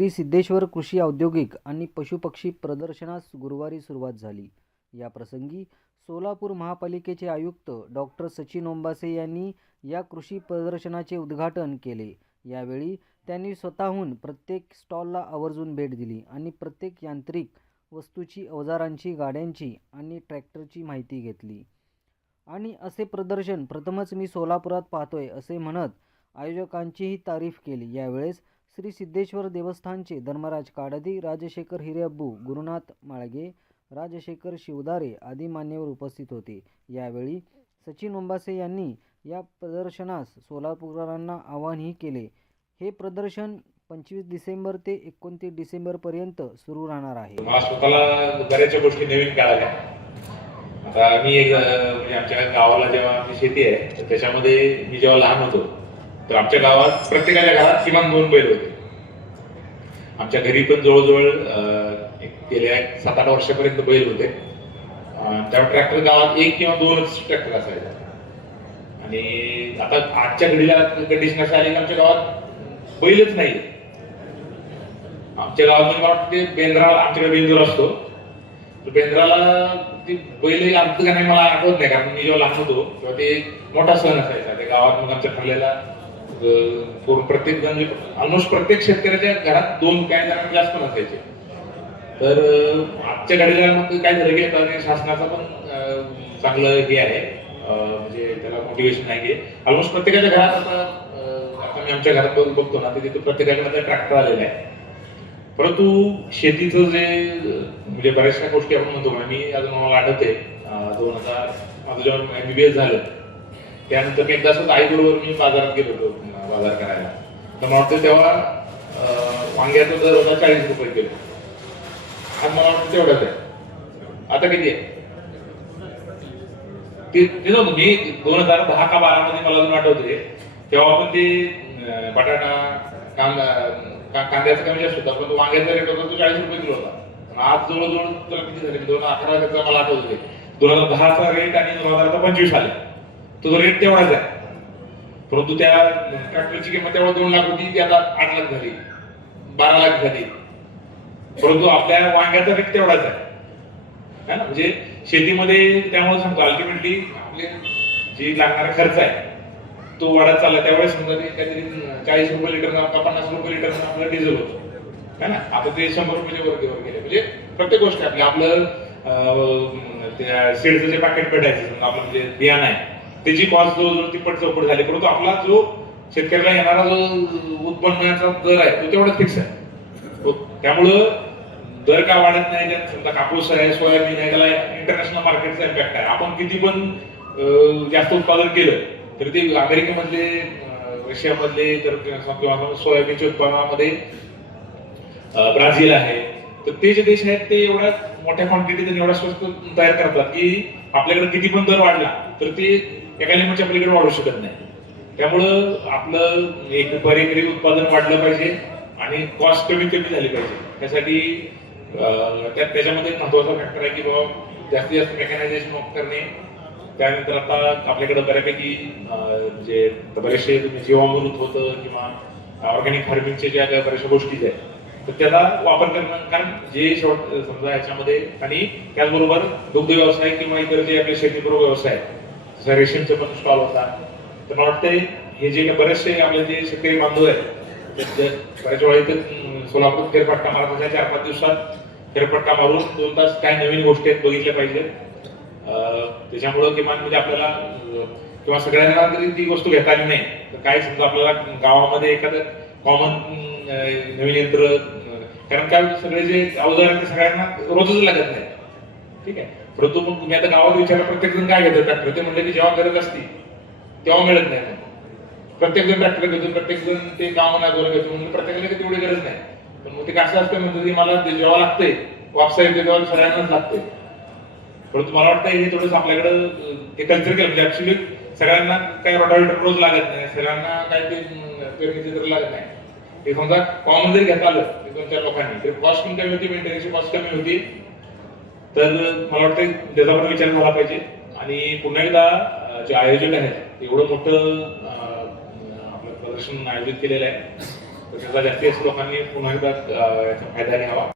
श्री सिद्धेश्वर कृषी औद्योगिक आणि पशुपक्षी प्रदर्शनास गुरुवारी सुरुवात झाली. या प्रसंगी सोलापूर महापालिकेचे आयुक्त डॉक्टर सचिन ओंबासे यांनी या कृषी प्रदर्शनाचे उद्घाटन केले. यावेळी त्यांनी स्वतःहून प्रत्येक स्टॉलला आवर्जून भेट दिली आणि प्रत्येक यांत्रिक वस्तूची अवजारांची गाड्यांची आणि ट्रॅक्टरची माहिती घेतली. आणि असे प्रदर्शन प्रथमच मी सोलापुरात पाहतोय असे म्हणत आयोजकांचीही तारीफ केली. यावेळेस श्री सिद्धेश्वर देवस्थानचे धर्मराज काडदी राजशेखर हिरेअब्बू गुरुनाथ माळगे राजशेखर शिवदारे आदी मान्यवर उपस्थित होते. यावेळी सचिन ओंबासे यांनी या प्रदर्शनास सोलापूरकरांना आवाहनही केले. हे प्रदर्शन पंचवीस डिसेंबर ते एकोणतीस डिसेंबरपर्यंत सुरू राहणार आहे. मला स्वतःला बऱ्याचशा गोष्टी नवीन कळाल्या. आता मी एक म्हणजे आमच्या गावाला जेव्हा आमची शेती आहे तर त्याच्यामध्ये मी जेव्हा लहान होतो तर आमच्या गावात प्रत्येकाच्या घरात किमान दोन बैल होते. आमच्या घरी पण जवळजवळ एक गेल्या एक सात आठ वर्षापर्यंत बैल होते. त्यावर ट्रॅक्टर गावात एक किंवा दोनच ट्रॅक्टर असायचे. आणि आता आजच्या घडीला कंडिशन अशी आली की आमच्या गावात बैलच नाही आमच्या गावात मला वाटते बेंद्राला आमच्याकडे बेंदूर असतो. बेंद्राला ती बैल आमचं का नाही मला आठवत नाही कारण मी जेव्हा लहान होतो तेव्हा ते मोठा सण असायचा. त्या गावात मग आमच्या ठरलेला प्रत्येक जण ऑलमोस्ट प्रत्येक शेतकऱ्याच्या घरात दोन काय जणांना जास्त नसायचे तर आजच्या घडीला मग काय झालं की आता शासनाचा पण चांगलं हे आहे. म्हणजे त्याला मोटिवेशन आहे. की ऑलमोस्ट प्रत्येकाच्या घरात आता आता मी आमच्या घरात बघतो ना तिथे प्रत्येकाकडे ट्रॅक्टर आलेला आहे. परंतु शेतीचं जे म्हणजे बऱ्याचशा गोष्टी आपण म्हणतो मी अजून मला आठवते दोन हजार माझं जेव्हा एमबीबीएस झालं त्यानंतर मी एकदा असंच आई बरोबर मी बाजारात गेलो होतो बाजार करायला. तर मला वाटतं तेव्हा वांग्याचा दर होता चाळीस रुपये किलो. आणि मला वाटतं तेवढंच आहे. आता किती आहे? ते मी दोन हजार दहा का बारा मध्ये मला अजून आठवते तेव्हा पण ते बटाटा कांदा कांद्याचा कमी जास्त होता पण वांग्याचा रेट होता तो चाळीस रुपये किलो होता. आज जवळजवळ तुला किती झाले? दोन हजार अकरा त्याचा मला आठवत होते दोन हजार दहाचा रेट आणि दोन हजार पंचवीस आले. तो रेट तेवढाच आहे. परंतु त्या ट्रॅक्टरची किंमत तेव्हा दोन लाख होती ती आता आठ लाख झाली बारा लाख झाली. परंतु आपल्या वांग्याचा रेट तेवढाच आहे. है ना? म्हणजे शेतीमध्ये त्यामुळे सांगतो अल्टिमेटली आपले जे लागणारा खर्च आहे तो वाढत चालला. त्यावेळेस समजा ते काहीतरी चाळीस रुपये लिटर का पन्नास रुपये लिटर आपलं डिझेल होतं. है ना? आता ते शंभर रुपयाच्या वर गेले. म्हणजे प्रत्येक गोष्ट आपली आपलं त्या सीडचं जे पॅकेट भेटायचं आपलं म्हणजे बियाणं आहे त्याची कॉस्ट जवळजवळ तिप्पट चौपट झाली परंतु आपला जो शेतकऱ्याला येणारा जो उत्पन्नाचा दर आहे तो तेवढा फिक्स आहे. हो, त्यामुळं दर का वाढत नाही समजा कापूस आहे सोयाबीन आहे त्याला इंटरनॅशनल मार्केटचा इम्पॅक्ट आहे. आपण किती पण जास्त उत्पादन केलं तर ते अमेरिकेमधले रशियामधले तर किंवा सोयाबीनच्या उत्पादनामध्ये ब्राझील आहे तर ते जे देश आहेत ते एवढ्या मोठ्या क्वांटिटीत आणि एवढ्या स्वस्त तयार करतात की आपल्याकडे किती पण दर वाढला तर ते एका लिमिटच्या पलीकडे वाढू शकत नाही. त्यामुळं आपलं एक बरेकरी उत्पादन वाढलं पाहिजे आणि कॉस्ट कमी कमी झाली पाहिजे. त्यासाठी त्या- त्याच्यामध्ये महत्त्वाचा फॅक्टर आहे की बाबा जास्तीत जास्त मेकॅनायझेशन करणे. त्यानंतर आता आपल्याकडे बऱ्यापैकी म्हणजे बरेचसे जीवामृत होतं किंवा ऑर्गॅनिक फार्मिंगचे ज्या काही बऱ्याचशा गोष्टी आहेत तर त्याचा वापर करणं. कारण जे शेवट समजा याच्यामध्ये आणि त्याचबरोबर दुग्ध व्यवसाय किंवा इतर जे आपले शेतीपूर्व व्यवसाय आहेत जसं रेशीमचे पण स्टॉल होता. तर मला वाटतंय हे जे काही बरेचसे आपले जे शेतकरी बांधव आहेत ते- बऱ्याच वेळा इथे सोलापूर फेरफटका मारत असायचे चार पाच दिवसात फेरफटका मारून दोन तास काय नवीन गोष्टी आहेत बघितल्या पाहिजेत. त्याच्यामुळं किमान म्हणजे आपल्याला किंवा सगळ्यांना तरी ती गोष्ट घेता आली नाही. तर काय समजा आपल्याला गावामध्ये एखादं कॉमन नवीन यंत्र कारण काय सगळे जे अवजार आहेत ते सगळ्यांना रोजच लागत नाही ठीक आहे? परंतु मग तुम्ही आता गावात विचारलं प्रत्येक जण काय घेतो ट्रॅक्टर ते म्हणले की जेव्हा गरज असती तेव्हा मिळत नाही प्रत्येक जण ट्रॅक्टर घेतो प्रत्येक जण ते काम नाही करून घेतो. म्हणजे प्रत्येकाला काही तेवढी गरज नाही. पण मग ते कसं असतं म्हणतो की मला जेव्हा लागतंय वापसा येते तेव्हा सगळ्यांनाच लागते परंतु मला वाटतं हे थोडंसं आपल्याकडं ते कल्चर केलं. म्हणजे ऍक्च्युली सगळ्यांना काही रोटावेटर रोज लागत नाही. सगळ्यांना काय ते पेरणीचे तर लागत नाही. ते समजा कॉमन जरी घेता आलं ते दोन चार लोकांनी तर कॉस्ट पण कमी होती मेंटेनन्सची कॉस्ट कमी होती. तर मला वाटतं त्याचा पण विचार झाला पाहिजे. आणि पुन्हा एकदा जे आयोजक आहेत एवढं मोठं आपलं प्रदर्शन आयोजित केलेलं आहे. तर त्याचा जास्तीत जास्त लोकांनी पुन्हा एकदा याचा फायदा घ्यावा.